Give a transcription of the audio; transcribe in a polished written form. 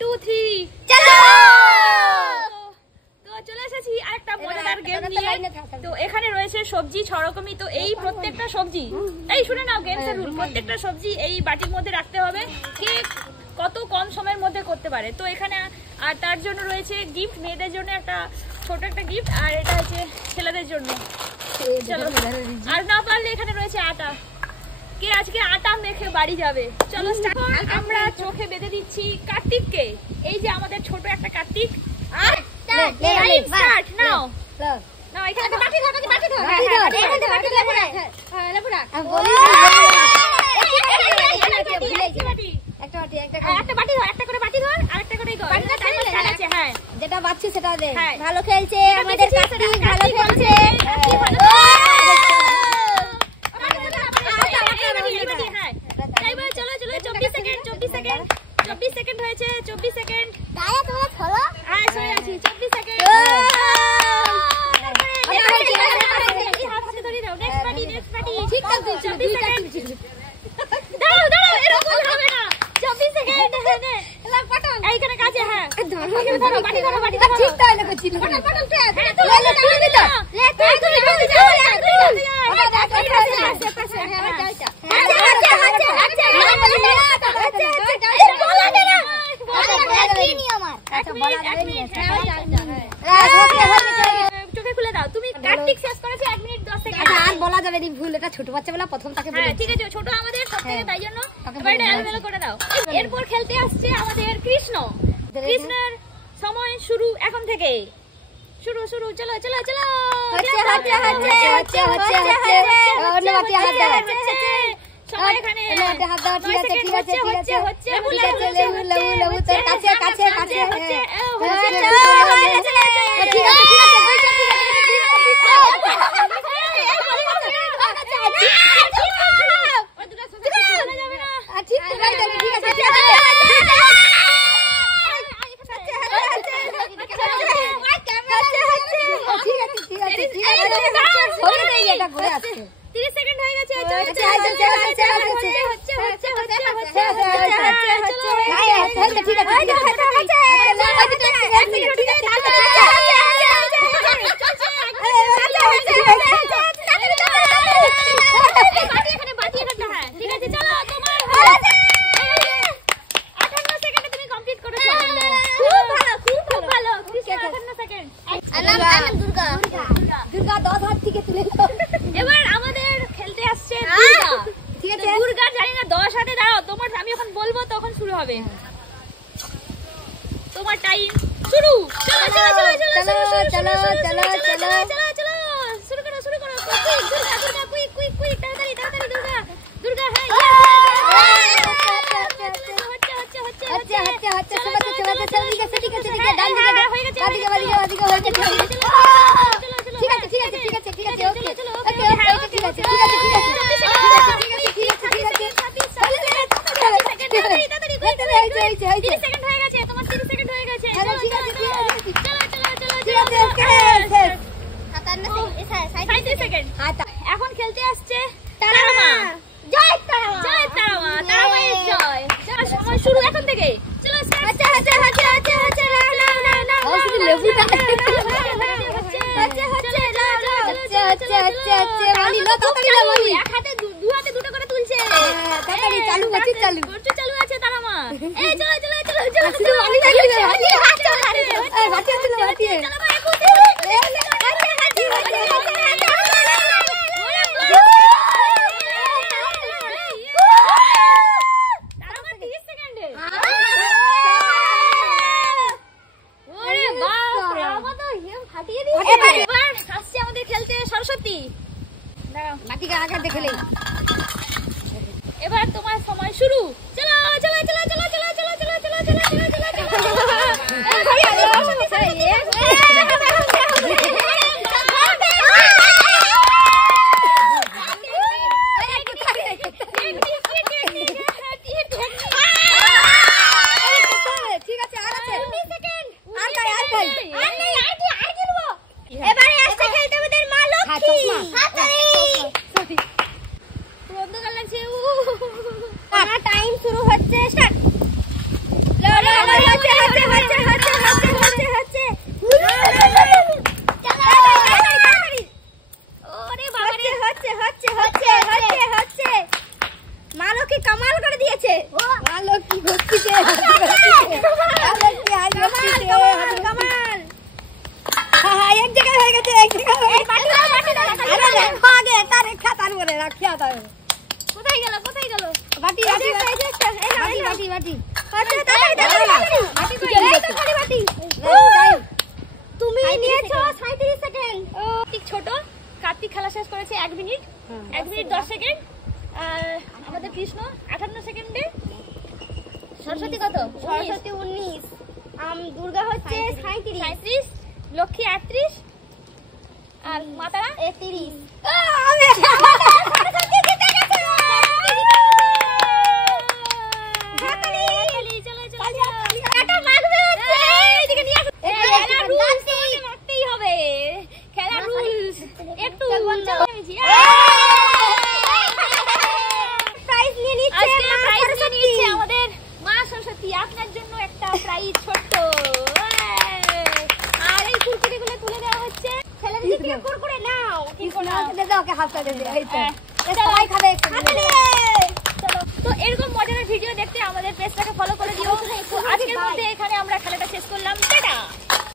2 3 চলো। তো চলে এসেছি আরেকটা মজাদার গেম নিয়ে। তো এখানে রয়েছে সবজি 6 রকমই। তো এই প্রত্যেকটা সবজি, এই শুনে নাও গেমসের রুল, প্রত্যেকটা সবজি এই বাটির মধ্যে রাখতে হবে। কে কত কম সময়ের মধ্যে করতে পারে। তো এখানে আর তার জন্য রয়েছে গিফট, মেয়েদের জন্য একটা ছোট একটা গিফট, আর এটা হচ্ছে ছেলেদের জন্য। চলো, আর না পারলে এখানে রয়েছে আটা। কে আজকে আটা মেখে বাড়ি যাবে? চলো আমরা চোখে বেঁধে দিচ্ছি কার্তিককে। এই যে আমাদের ছোট একটা কার্তিক। আর টাইম স্টার্ট নাও। নাও এখানে বাটি ধর, বাটি ধর, এখানে বাটি ধর, হ্যাঁ লেবু রাখ। বলি একটা বাটি, একটা বাটি ধর, একটা করে বাটি ধর, আরেকটা করে ধর। বাটিটা টাইম আছে। হ্যাঁ, যেটা বাচ্চা সেটা দে। ভালো খেলছে আমাদের কার্তিক, ভালো খেলছে। চলো চলো, 24 সেকেন্ড, 24 সেকেন্ড, 24 সেকেন্ড হয়েছে, 24 সেকেন্ড। গায়ে তোমরা খোলো। হ্যাঁ, সরে আছি, 24 second. Next party, next party. ঠিক আছে, 24 সেকেন্ড। দাঁড়াও দাঁড়াও, এরকম হবে না। 24 সেকেন্ড। এলা পটল এইখানে কাছে। হ্যাঁ, ধরো বাটি ধরো, বাটি ধরো। ঠিক তাই লাগছে। পটল পটল কে? হ্যাঁ, তুই লে তুই লে যা। লে তুই তুই লে যা। চোখে খুলে দাও। তুমি কার্তিক শেষ করেছো 1 মিনিট 10 সেকেন্ড। আর বলা যাবে না ভুল, এটা ছোট বাচ্চা বলা প্রথম তাকে বলে। হ্যাঁ ঠিক আছে, ছোট আমাদের সবথেকে, তাই জন্য এবার এটা এলোমেলো করে দাও। এরপর খেলতে আসছে আমাদের কৃষ্ণ। কৃষ্ণের সময় শুরু এখন থেকে। শুরু শুরু, চলো চলো চলো। হচ্ছে হচ্ছে হচ্ছে হচ্ছে হচ্ছে হচ্ছে। অন্য বাটি হাত দাও। সবাই এখানে হাত দাও। ঠিক আছে ঠিক আছে ঠিক আছে হচ্ছে। ঠিক আছে, লেবু লেবু লেবু তোর কাছে কাছে কাছে। হচ্ছে হচ্ছে ঠিক আছে ঠিক আছে। এবার আমাদের খেলতে আসছে দুর্গা। ঠিক আছে, দুর্গা জানি না 10 হাতে। দাঁড়াও, তোমার আমি যখন বলবো তখন শুরু হবে। তোমার টাইম শুরু। চলো চলো চলো চলো চলো চলো চলো চলো চলো, শুরু করো শুরু করো। Durga Durga quick quick quick, তাড়াতাড়ি তাড়াতাড়ি। দুর্গা দুর্গা। হ্যাঁ, হচ্ছে হচ্ছে হচ্ছে। সবাই সবাই ঠিক আছে ঠিক আছে ঠিক আছে। ডান দিকে হয়ে গেছে, বাদিকে বাদিকে বাদিকে হয়ে গেছে। ঠিক আছে ঠিক আছে ঠিক আছে ঠিক আছে। ওকে ওকে ওকে ঠিক আছে ঠিক আছে ঠিক আছে ঠিক আছে ঠিক আছে ঠিক আছে ঠিক আছে। 30 সেকেন্ড হয়ে গেছে, তোমার 30 সেকেন্ড হয়ে গেছে। চলো ঠিক আছে ঠিক আছে। চলো চলো চলো ঠিক আছে। ওকে শেষ। 37 সেকেন্ড। এখন খেলতে আসছে তারামা। জয় তারামা, জয় তারামা, তারামায়ের জয়। চলো, সময় শুরু এখন থেকে। চলো স্টার্ট। আচ্ছা আচ্ছা আচ্ছা আচ্ছা আচ্ছা। না না না না, ও শুধু লেবুটা। এক হাতে দু হাতে দুটো করে তুলছে। তাড়াতাড়ি চালু আছে, চালু করতে চালু আছে তারামা। এই চলো চলো চলো চলো। শুধু বালি লাগবে, বালি হাত চলে। এই বাটি আছে, বাটি। চলো ভাই, কুদে। তারামা 30 সেকেন্ডে। ওরে বাপ রে, আমা তো হেম ফাটিয়ে দিয়েছে। এবার আসছে আমাদের খেলতে সরস্বতী। দাঁড়াও, বাটিকে আগে দেখলে। এবার তোমার সময় শুরু। চলো চলো চলো চলো চলো চলো চলো চলো চলো চলো চলো। ঠিক আছে, আর আছে 20 সেকেন্ড। এবারে আসছে খেলতে আমাদের মা লক্ষ্মী। অন্ধকার লাগছে। টাইম শুরু হচ্ছে, স্টার্ট। কামাল করে দিয়েছে এক জায়গায় হয়ে গেছে কোথায় গেল বাটি তুমি নিয়েছো 37 সেকেন্ড। ঠিক ছোট কার্তিক খেলা শেষ করেছে 1 মিনিট 1 মিনিট 10 সেকেন্ড। আর আমাদের কৃষ্ণ 58 সেকেন্ডে। সরস্বতী কত? সরস্বতী 19, দুর্গা হচ্ছে 37, লক্ষ্মী 38 আর মাতারা 31। আপনার জন্য একটা প্রাইজ ছোট্ট। আর এই কুরকুরেগুলো তুলে দেওয়া হচ্ছে। কুরকুরে নাও, কি করে দাও ওকে হাতটা দে।